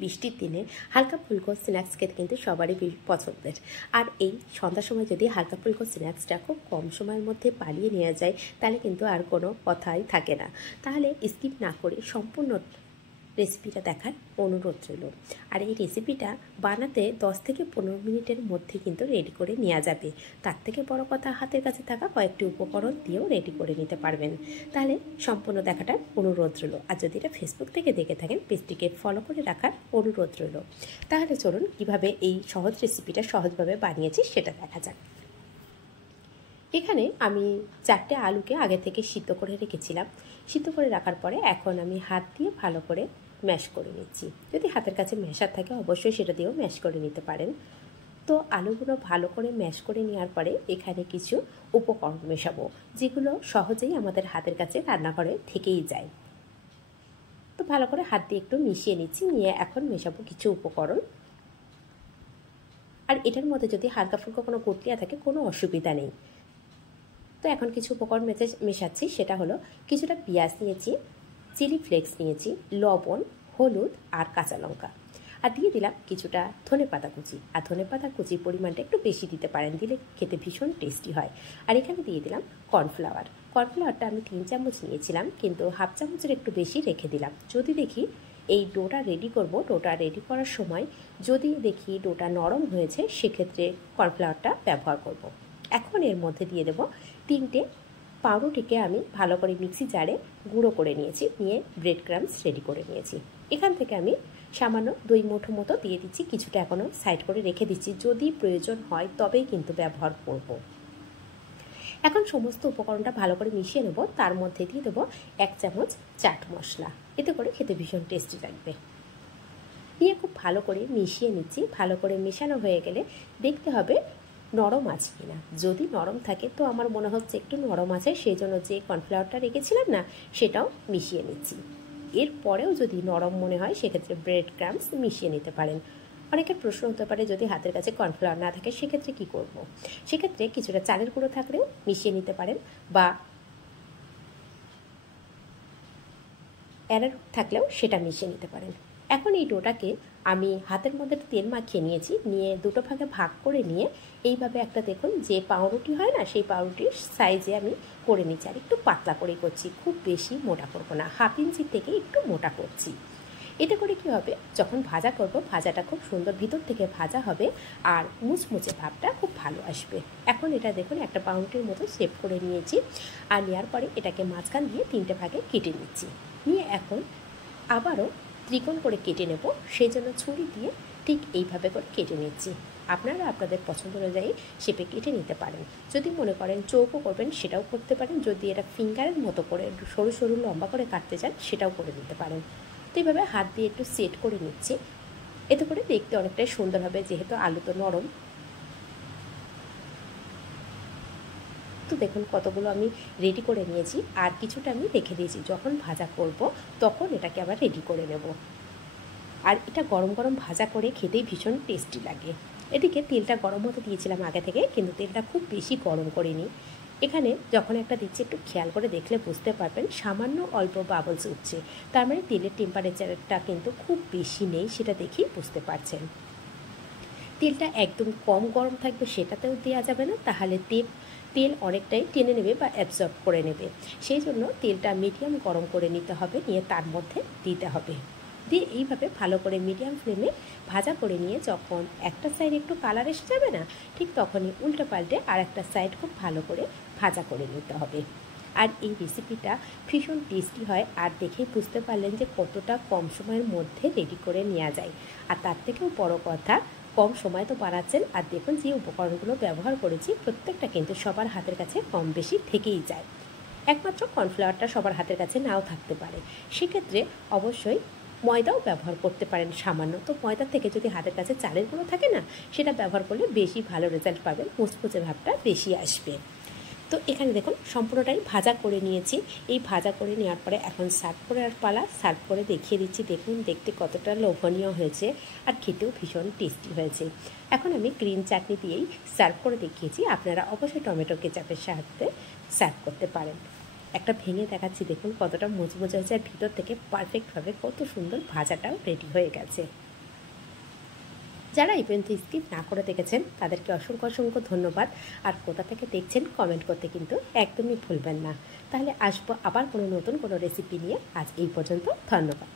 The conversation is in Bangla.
বৃষ্টির দিনে হালকা ফুলকো স্ন্যাক্স খেতে কিন্তু সবারই পছন্দের। আর এই সন্ধ্যার সময় যদি হালকা ফুলকো স্ন্যাক্সটা খুব কম সময়ের মধ্যে বানিয়ে নেওয়া যায় তাহলে কিন্তু আর কোনো কথাই থাকে না। তাহলে স্কিপ না করে সম্পূর্ণ রেসিপিটা দেখার অনুরোধ রইল। আর এই রেসিপিটা বানাতে 10 থেকে 15 মিনিটের মধ্যে কিন্তু রেডি করে নেওয়া যাবে। তার থেকে বড় কথা, হাতের কাছে থাকা কয়েকটি উপকরণ দিয়েও রেডি করে নিতে পারবেন। তাহলে সম্পূর্ণ দেখাটার অনুরোধ রইল। আর যদি এটা ফেসবুক থেকে দেখে থাকেন, পেজটিকে ফলো করে রাখার অনুরোধ রইল। তাহলে চলুন কীভাবে এই সহজ রেসিপিটা সহজভাবে বানিয়েছি সেটা দেখা যাক। এখানে আমি 4টে আলুকে আগে থেকে সিদ্ধ করে রেখেছিলাম। সিদ্ধ করে রাখার পরে এখন আমি হাত দিয়ে ভালো করে ম্যাশ করে নিচ্ছি। যদি হাতের কাছে ম্যাশার থাকে অবশ্যই সেটা দিয়েও ম্যাশ করে নিতে পারেন। তো আলুগুলো ভালো করে ম্যাশ করে নেওয়ার পরে এখানে কিছু উপকরণ মেশাবো, যেগুলো সহজেই আমাদের হাতের কাছে রান্নাঘরে থেকেই যায়। তো ভালো করে হাত দিয়ে একটু মিশিয়ে নিচ্ছি, নিয়ে এখন মেশাবো কিছু উপকরণ। আর এটার মধ্যে যদি হালকা ফুলকা কোনো কুটলিয়া থাকে কোনো অসুবিধা নেই। তো এখন কিছু উপকরণ মেশাচ্ছি, সেটা হলো কিছুটা পেঁয়াজ নিয়েছি, চিলি ফ্লেক্স নিয়েছি, লবণ, হলুদ আর কাঁচা লঙ্কা। আর দিয়ে দিলাম কিছুটা ধনেপাতা কুচি। আর ধনেপাতা কুচির পরিমাণটা একটু বেশি দিতে পারেন, দিলে খেতে ভীষণ টেস্টি হয়। আর এখানে দিয়ে দিলাম কর্নফ্লাওয়ার। কর্নফ্লাওয়ারটা আমি 3 চামচ নিয়েছিলাম, কিন্তু হাফ চামচের একটু বেশি রেখে দিলাম। যদি দেখি এই ডোটা রেডি করব, ডোটা রেডি করার সময় যদি দেখি ডোটা নরম হয়েছে, সেক্ষেত্রে কর্নফ্লাওয়ারটা ব্যবহার করব। এখন এর মধ্যে দিয়ে দেব 3টে পাউরুটিকে আমি ভালো করে মিক্সি জারে গুঁড়ো করে নিয়েছি, নিয়ে ব্রেড ক্রাম্বস রেডি করে নিয়েছি। এখান থেকে আমি সামান্য 2 মুঠো মতো দিয়ে দিচ্ছি, কিছুটা এখনও সাইড করে রেখে দিচ্ছি, যদি প্রয়োজন হয় তবেই কিন্তু ব্যবহার করব। এখন সমস্ত উপকরণটা ভালো করে মিশিয়ে নেব। তার মধ্যে দিয়ে দেবো 1 চামচ চাট মশলা, এতে করে খেতে ভীষণ টেস্টি লাগবে। নিয়ে খুব ভালো করে মিশিয়ে নিচ্ছি। ভালো করে মেশানো হয়ে গেলে দেখতে হবে নরম আছে কিনা। যদি নরম থাকে তো আমার মনে হচ্ছে একটু নরম আছে, সেই জন্য যে কর্নফ্লাওয়ারটা রেখেছিলাম না সেটাও মিশিয়ে নিচ্ছি। এরপরেও যদি নরম মনে হয় সেক্ষেত্রে ব্রেড ক্রাম্বস মিশিয়ে নিতে পারেন। অনেকের প্রশ্ন হতে পারে যদি হাতের কাছে কর্নফ্লাওয়ার না থাকে সেক্ষেত্রে কি করব। সেক্ষেত্রে কিছুটা চালের গুঁড়ো থাকলেও মিশিয়ে নিতে পারেন, বা অ্যারারুট থাকলেও সেটা মিশিয়ে নিতে পারেন। এখন এই ডোটাকে আমি হাতের মধ্যে তেল মাখিয়ে নিয়েছি, নিয়ে দুটো ভাগে ভাগ করে নিয়ে এইভাবে একটা দেখুন যে পাউরুটি হয় না, সেই পাউরুটির সাইজে আমি করে নিচ্ছি। আর একটু পাতলা করেই করছি, খুব বেশি মোটা করবো না, 1/2 ইঞ্চি থেকে একটু মোটা করছি। এতে করে কি হবে, যখন ভাজা করব ভাজাটা খুব সুন্দর ভিতর থেকে ভাজা হবে আর মুচমুচে ভাবটা খুব ভালো আসবে। এখন এটা দেখুন একটা পাউরুটির মতো শেপ করে নিয়েছি। আর নেওয়ার পরে এটাকে মাঝখান দিয়ে 3টে ভাগে কেটে নিচ্ছি। নিয়ে এখন আবারও ত্রিকোণ করে কেটে নেব, সেই জন্য ছুরি দিয়ে ঠিক এইভাবে করে কেটে নিচ্ছি। আপনারা আপনাদের পছন্দ অনুযায়ী শেপে কেটে নিতে পারেন। যদি মনে করেন চৌকো করবেন সেটাও করতে পারেন, যদি এটা ফিঙ্গারের মতো করে সরু সরু লম্বা করে কাটতে চান সেটাও করে নিতে পারেন। তো এইভাবে হাত দিয়ে একটু সেট করে নিচ্ছি, এতে করে দেখতে অনেকটাই সুন্দর হবে, যেহেতু আলু তো নরম। তো দেখুন কতগুলো আমি রেডি করে নিয়েছি, আর কিছুটা আমি রেখে দিয়েছি, যখন ভাজা করব তখন এটাকে আবার রেডি করে নেব। আর এটা গরম গরম ভাজা করে খেতেই ভীষণ টেস্টি লাগে। এদিকে তেলটা গরম হতে দিয়েছিলাম আগে থেকে, কিন্তু তেলটা খুব বেশি গরম করিনি। এখানে যখন একটা দিচ্ছি একটু খেয়াল করে দেখলে বুঝতে পারবেন সামান্য অল্প বাবলস উঠছে, তার মানে তেলের টেম্পারেচারটা কিন্তু খুব বেশি নেই, সেটা দেখেই বুঝতে পারছেন। তেলটা একদম কম গরম থাকবে সেটাতেও দেওয়া যাবে না, তাহলে তেল অনেকটাই টেনে নেবে বা অ্যাবজর্ব করে নেবে। সেই জন্য তেলটা মিডিয়াম গরম করে নিতে হবে, নিয়ে তার মধ্যে দিতে হবে। দিয়ে এইভাবে ভালো করে মিডিয়াম ফ্লেমে ভাজা করে নিয়ে যখন একটা সাইড একটু কালার এসে যাবে না, ঠিক তখনই উল্টো পাল্টে আর একটা সাইড খুব ভালো করে ভাজা করে নিতে হবে। আর এই রেসিপিটা ভীষণ টেস্টি হয়, আর দেখেই বুঝতে পারলেন যে কতটা কম সময়ের মধ্যে রেডি করে নেওয়া যায়। আর তার থেকেও বড় কথা, কম সময় তো বানাচ্ছেন, আর দেখুন যে উপকরণগুলো ব্যবহার করেছি প্রত্যেকটা কিন্তু সবার হাতের কাছে কম বেশি থেকেই যায়। একমাত্র কর্নফ্লাওয়ারটা সবার হাতের কাছে নাও থাকতে পারে, সেক্ষেত্রে অবশ্যই ময়দাও ব্যবহার করতে পারেন সামান্য। তো ময়দার থেকে যদি হাতের কাছে চালের গুঁড়ো থাকে না, সেটা ব্যবহার করলে বেশি ভালো রেজাল্ট পাবেন, মুচমুচে ভাবটা বেশি আসবে। তো এখানে দেখুন সম্পূর্ণটাই ভাজা করে নিয়েছি। এই ভাজা করে নেওয়ার পরে এখন সার্ভ করার পালা। সার্ভ করে দেখিয়ে দিচ্ছি, দেখুন দেখতে কতটা লোভনীয় হয়েছে আর খেতেও ভীষণ টেস্টি হয়েছে। এখন আমি গ্রিন চাটনি দিয়েই সার্ভ করে দেখিয়েছি, আপনারা অবশ্যই টমেটো কেচাপের সাহায্যে সার্ভ করতে পারেন। একটা ভেঙে দেখাচ্ছি, দেখুন কতটা মুচমুচে হয়েছে, আর ভিতর থেকে পারফেক্টভাবে কত সুন্দর ভাজাটাও রেডি হয়ে গেছে। যারা এই পর্যন্ত স্কিপ না করে দেখেছেন তাদেরকে অসংখ্য অসংখ্য ধন্যবাদ। আর কোথা থেকে দেখছেন কমেন্ট করতে কিন্তু একদমই ভুলবেন না। তাহলে আসবো আবার কোনো নতুন কোনো রেসিপি নিয়ে। আজ এই পর্যন্ত, ধন্যবাদ।